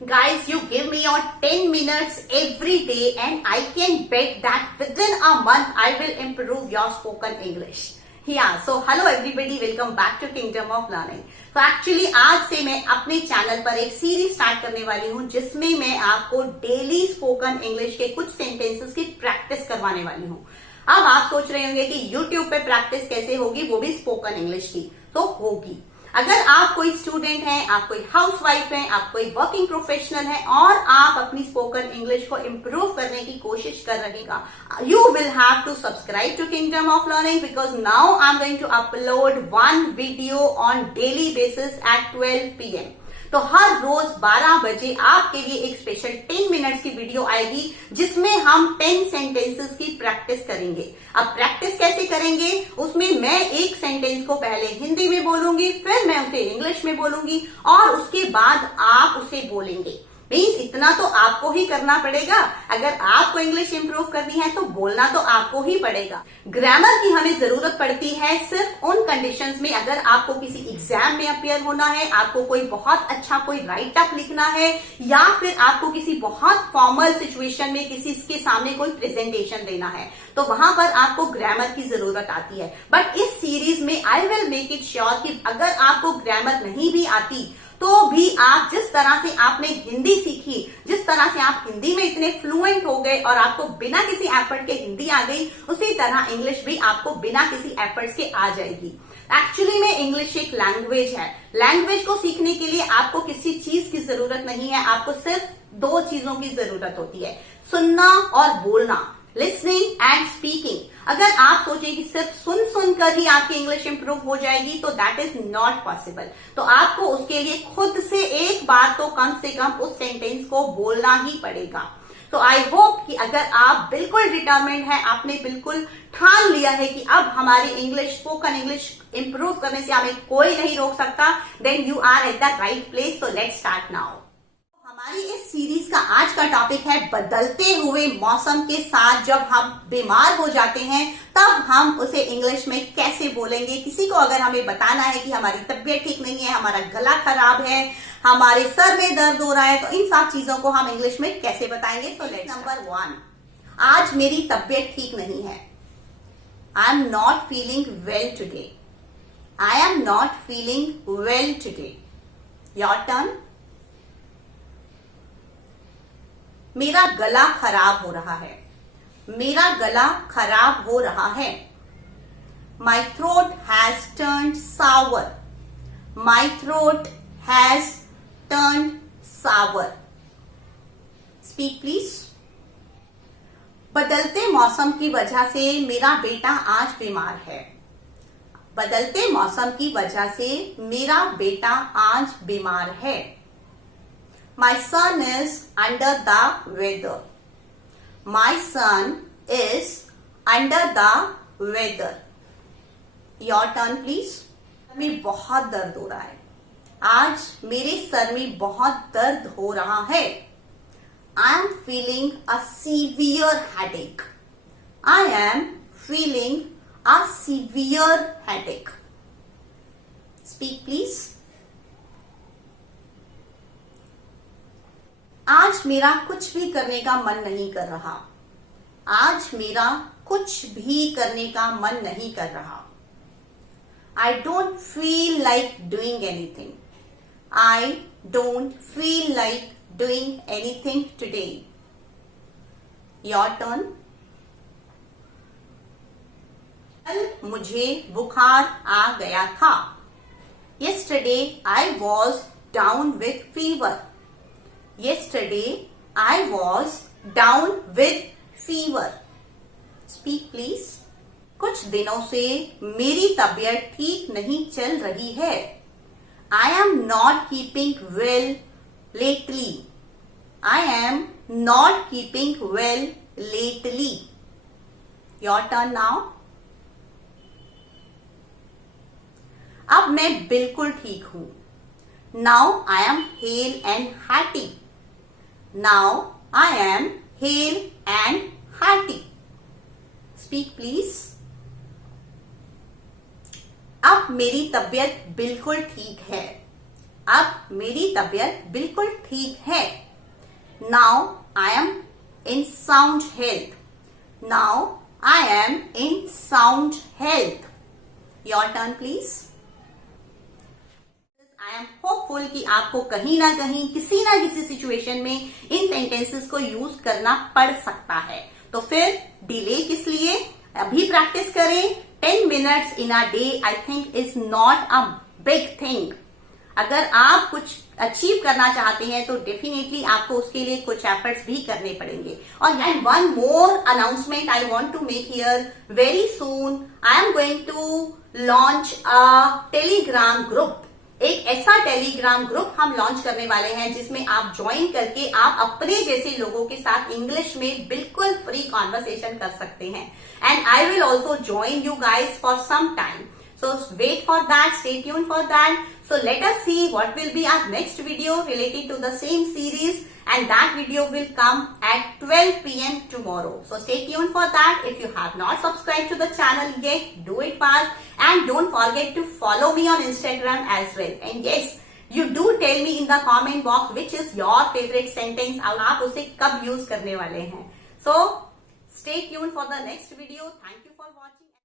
Guys, you give me your 10 minutes every day and I can bet that within a month I will improve your spoken English. Yeah, so hello everybody, welcome back to Kingdom of Learning. तो actually आज से मैं अपने channel पर एक series start करने वाली हूँ जिसमें मैं आपको डेली स्पोकन इंग्लिश के कुछ सेंटेंसेस की प्रैक्टिस करवाने वाली हूँ। अब आप सोच रहे होंगे कि YouTube पे प्रैक्टिस कैसे होगी, वो भी स्पोकन इंग्लिश की। तो होगी। अगर आप कोई स्टूडेंट हैं, आप कोई हाउसवाइफ हैं, आप कोई वर्किंग प्रोफेशनल हैं और आप अपनी स्पोकन इंग्लिश को इम्प्रूव करने की कोशिश कर रहेगा, you will have to subscribe to Kingdom of Learning because now I'm going to upload one video on daily basis at 12 PM. तो हर रोज 12 बजे आपके लिए एक स्पेशल 10 मिनट्स की वीडियो आएगी जिसमें हम 10 सेंटेंसेस की प्रैक्टिस करेंगे। अब प्रैक्टिस कैसे करेंगे, उसमें मैं एक सेंटेंस को पहले हिंदी में बोलूंगी, फिर मैं उसे इंग्लिश में बोलूंगी और उसके बाद आप उसे बोलेंगे। मीन्स इतना तो आपको ही करना पड़ेगा। अगर आपको इंग्लिश इंप्रूव करनी है तो बोलना तो आपको ही पड़ेगा। ग्रामर की हमें जरूरत पड़ती है सिर्फ उन कंडीशंस में, अगर आपको किसी एग्जाम में अपियर होना है, आपको कोई बहुत अच्छा कोई राइट अप लिखना है या फिर आपको किसी बहुत फॉर्मल सिचुएशन में किसी के सामने कोई प्रेजेंटेशन देना है, तो वहां पर आपको ग्रामर की जरूरत आती है। बट इस सीरीज में I will make it sure कि अगर आपको ग्रामर नहीं भी आती तो भी आप जिस तरह से आपने हिंदी सीखी, जिस तरह से आप हिंदी में इतने फ्लुएंट हो गए और आपको बिना किसी एफर्ट के हिंदी आ गई, उसी तरह इंग्लिश भी आपको बिना किसी एफर्ट्स के आ जाएगी। एक्चुअली में इंग्लिश एक लैंग्वेज है। लैंग्वेज को सीखने के लिए आपको किसी चीज की जरूरत नहीं है, आपको सिर्फ 2 चीजों की जरूरत होती है, सुनना और बोलना, लिसनिंग एंड स्पीकिंग। अगर आप सोचें कि सिर्फ सुन कर ही आपकी इंग्लिश इंप्रूव हो जाएगी तो दैट इज नॉट पॉसिबल। तो आपको उसके लिए खुद से एक बार तो कम से कम उस सेंटेंस को बोलना ही पड़ेगा। तो आई होप कि अगर आप बिल्कुल डिटरमिन्ड हैं, आपने बिल्कुल ठान लिया है कि अब हमारी इंग्लिश, स्पोकन इंग्लिश इंप्रूव करने से हमें कोई नहीं रोक सकता, then you are at the right place. So let's start now. हमारी इस सीरीज का आज का टॉपिक है बदलते हुए मौसम के साथ जब हम बीमार हो जाते हैं तब हम उसे इंग्लिश में कैसे बोलेंगे। किसी को अगर हमें बताना है कि हमारी तबीयत ठीक नहीं है, हमारा गला खराब है, हमारे सर में दर्द हो रहा है, तो इन सब चीजों को हम इंग्लिश में कैसे बताएंगे। तो लेट्स नंबर 1, आज मेरी तबीयत ठीक नहीं है। I am not feeling well today. I am not feeling well today. Your turn. मेरा गला खराब हो रहा है। मेरा गला खराब हो रहा है। My throat has turned sour. My throat has turned sour. Speak please. बदलते मौसम की वजह से मेरा बेटा आज बीमार है। बदलते मौसम की वजह से मेरा बेटा आज बीमार है। My son is under the weather. My son is under the weather. Your turn please. Sir में बहुत दर्द हो रहा है। आज मेरे सर में बहुत दर्द हो रहा है। I am feeling a severe headache. I am feeling a severe headache. Speak please. आज मेरा कुछ भी करने का मन नहीं कर रहा। आज मेरा कुछ भी करने का मन नहीं कर रहा। I don't feel like doing anything. I don't feel like doing anything today. Your turn. कल मुझे बुखार आ गया था। Yesterday I was down with fever. Yesterday I was down with fever. Speak please. कुछ दिनों से मेरी तबीयत ठीक नहीं चल रही है। I am not keeping well lately. I am not keeping well lately. Your turn now. अब मैं बिल्कुल ठीक हूं। Now I am hale and hearty. Now I am hale and hearty. Speak please. अब मेरी तबीयत बिल्कुल ठीक है। अब मेरी तबीयत बिल्कुल ठीक है. Now I am in sound health. Now I am in sound health. Your turn please. I am hopeful कि आपको कहीं ना किसी सिचुएशन में इन सेंटेंसेस को यूज करना पड़ सकता है. तो फिर डिले किस लिए, अभी प्रैक्टिस करें. 10 minutes in a day I think is not a big thing. अगर आप कुछ अचीव करना चाहते हैं तो डेफिनेटली आपको उसके लिए कुछ एफर्ट्स भी करने पड़ेंगे. और and one more announcement I want to make here. Very soon I am going to launch a Telegram group. एक ऐसा टेलीग्राम ग्रुप हम लॉन्च करने वाले हैं जिसमें आप ज्वाइन करके आप अपने जैसे लोगों के साथ इंग्लिश में बिल्कुल फ्री कॉन्वर्सेशन कर सकते हैं. And I will also join you guys for some time. So wait for that, stay tuned for that. So let us see what will be our next video related to the same series, and that video will come at 12 p.m. tomorrow. So stay tuned for that. If you have not subscribed to the channel yet, do it fast, and don't forget to follow me on Instagram as well. And yes, you do tell me in the comment box which is your favorite sentence और आप उसे कब use करने वाले हैं. So stay tuned for the next video. Thank you for watching.